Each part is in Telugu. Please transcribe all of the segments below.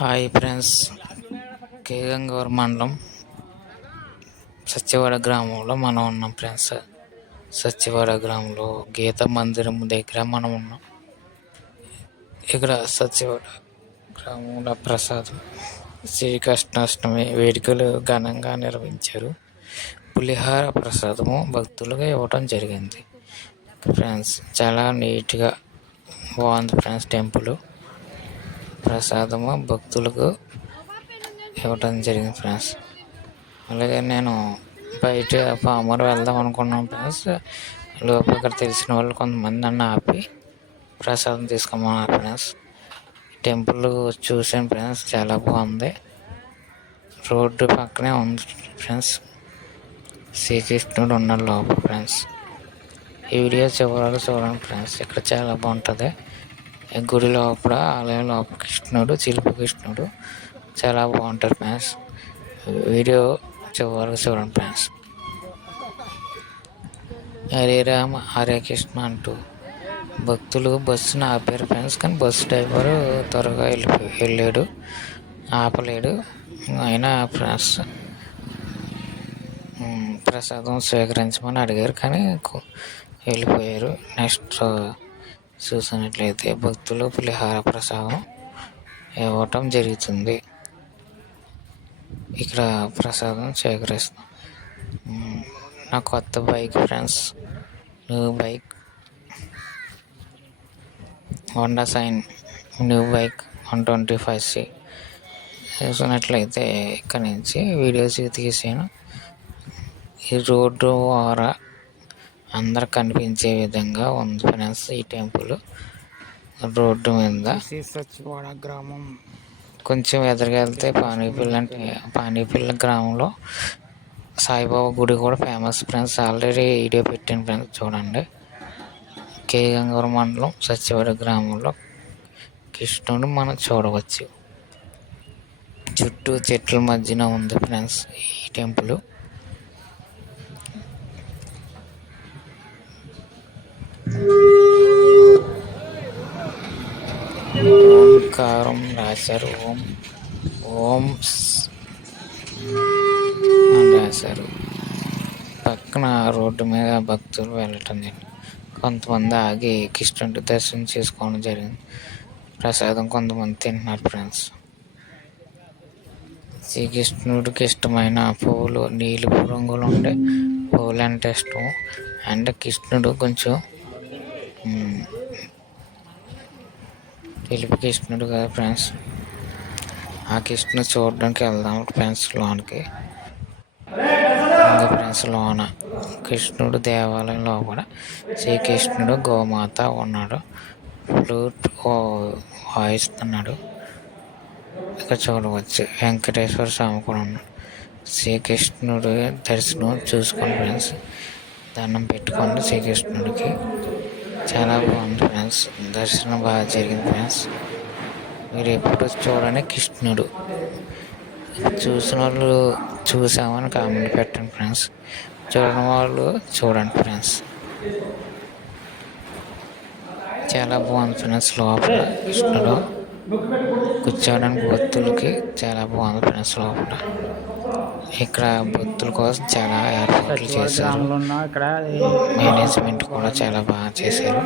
హాయ్ ఫ్రెండ్స్ కే మండలం సత్యవాడ గ్రామంలో మనం ఉన్నాం ఫ్రెండ్స్. సత్యవాడ గ్రామంలో గీత మందిరం దగ్గర మనం ఉన్నాం. ఇక్కడ సత్యవాడ గ్రామంలో ప్రసాదం శ్రీకృష్ణాష్టమి వేడుకలు ఘనంగా నిర్వహించారు. పులిహార ప్రసాదము భక్తులుగా ఇవ్వటం జరిగింది. ఫ్రెండ్స్ చాలా నీట్గా బాగుంది ఫ్రెండ్స్ టెంపుల్. ప్రసాదము భక్తులకు ఇవ్వటం జరిగింది ఫ్రెండ్స్. అలాగే నేను బయట పామూరు వెళ్దాం అనుకున్నాను ఫ్రెండ్స్. లోపు ఇక్కడ తెలిసిన వాళ్ళు కొంతమంది నన్ను ఆపి ప్రసాదం తీసుకోమన్నారు ఫ్రెండ్స్. టెంపుల్ చూసాను ఫ్రెండ్స్ చాలా బాగుంది. రోడ్డు పక్కనే ఉంది ఫ్రెండ్స్. శ్రీకృష్ణుడు ఉన్నాడు లోపల ఫ్రెండ్స్. ఈ వీడియో చివరాలు చూడండి ఫ్రెండ్స్ ఇక్కడ చాలా బాగుంటుంది. గుడి లోపల ఆలయం లోపల కృష్ణుడు చిలుపు కృష్ణుడు చాలా బాగుంటారు ఫ్యాన్స్ వీడియో చివరకు చూడండి ఫ్యాన్స్ హరే రామ హరే కృష్ణ అంటూ భక్తులు బస్సును ఆపారు ఫ్రెండ్స్ కానీ బస్సు డ్రైవరు త్వరగా వెళ్ళి వెళ్ళాడు. ఆపలేడు. అయినా ఫ్రెండ్స్ ప్రసాదం స్వీకరించమని అడిగారు కానీ వెళ్ళిపోయారు. నెక్స్ట్ చూసినట్లయితే భక్తులు పులిహార ప్రసాదం ఇవ్వటం జరుగుతుంది. ఇక్కడ ప్రసాదం సేకరిస్తాం. నా కొత్త bike friends new bike Honda Shine new bike one twenty five C. చూసినట్లయితే ఇక్కడ నుంచి వీడియోస్ తీసాను ఈ రోడ్డు ఆరా అందరు కనిపించే విధంగా ఉంది ఫ్రెండ్స్ ఈ టెంపుల్ రోడ్డు మీద. శ్రీ సచివాడ గ్రామం. కొంచెం ఎదురుగా వెళ్తే పానీపిల్ల అంటే పానీపిల్ల గ్రామంలో సాయిబాబా గుడి కూడా ఫేమస్ ఫ్రెండ్స్. ఆల్రెడీ వీడియో పెట్టాను ఫ్రెండ్స్ చూడండి. కే గంగవరం మండలం సత్యవాడ గ్రామంలో. కృష్ణుడు మనం చూడవచ్చు. చుట్టూ చెట్ల మధ్యన ఉంది ఫ్రెండ్స్ ఈ టెంపుల్. ఓంకారం రాశారు. ఓం ఓం అని రాశారు. పక్కన రోడ్డు మీద భక్తులు వెళ్ళటం జరిగింది. కొంతమంది ఆగి కృష్ణుడి దర్శనం చేసుకోవడం జరిగింది. ప్రసాదం కొంతమంది తింటున్నారు ఫ్రెండ్స్. శ్రీకృష్ణుడికి ఇష్టమైన పువ్వులు నీలుపు రంగులు ఉండే పువ్వులు అంటే ఇష్టం. అండ్ కృష్ణుడు కొంచెం తెలుపు కృష్ణుడు కదా ఫ్రెండ్స్. ఆ కృష్ణుడు చూడడానికి వెళ్దాం ఫ్రెండ్స్ లోనికి. ఇంకా ఫ్రెండ్స్ లోన కృష్ణుడు దేవాలయం లోపల శ్రీకృష్ణుడు గోమాత ఉన్నాడు. ఫ్లూట్ ఓ- వాయిస్తున్నాడు. ఇక్కడ చూడవచ్చు. వెంకటేశ్వర స్వామి కూడా ఉన్నాడు. శ్రీకృష్ణుడు దర్శనం చూసుకోండి ఫ్రెండ్స్ దండం పెట్టుకోండి శ్రీకృష్ణుడికి. చాలా బాగుంది ఫ్రెండ్స్. దర్శనం బాగా జరిగింది ఫ్రెండ్స్. మీరు ఎప్పుడు చూడని కృష్ణుడు. చూసిన వాళ్ళు చూసామని కామెంట్ పెట్టండి ఫ్రెండ్స్. చూడని వాళ్ళు చూడండి ఫ్రెండ్స్. చాలా బాగుంది ఫ్రెండ్స్ లోపల కృష్ణుడు. కూర్చోవడానికి భక్తులకి చాలా బాగుంది ఫ్రెండ్స్ లోపల. ఇక్కడ భక్తుల కోసం చాలా ఏర్పాట్లు చేశారు. ఇక్కడ మేనేజ్మెంట్ కూడా చాలా బాగా చేశారు.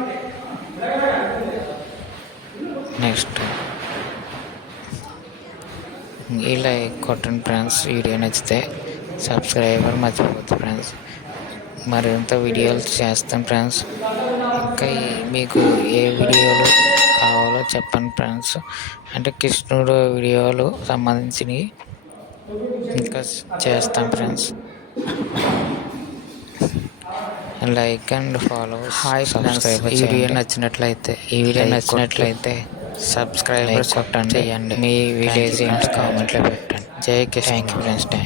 నెక్స్ట్ ఇలా కొట్టండి ఫ్రెండ్స్ వీడియో నచ్చితే సబ్స్క్రైబర్ మర్చిపోద్దు ఫ్రెండ్స్. మరింత వీడియోలు చేస్తాం ఫ్రెండ్స్. ఇంకా మీకు ఏ వీడియోలు కావాలో చెప్పండి ఫ్రెండ్స్. అంటే కృష్ణుడు వీడియోలు సంబంధించినవి ఇంకా చేస్తాం friends like and follow hi subscribe ఈ వీడియో నచ్చినట్లయితే ఈ వీడియో నచ్చినట్లయితే సబ్స్క్రైబ్ కొట్టండి. చేయండి. మీ విలేజ్ కామెంట్లో పెట్టండి. జై కృష్ణ ఫ్రెండ్స్ థ్యాంక్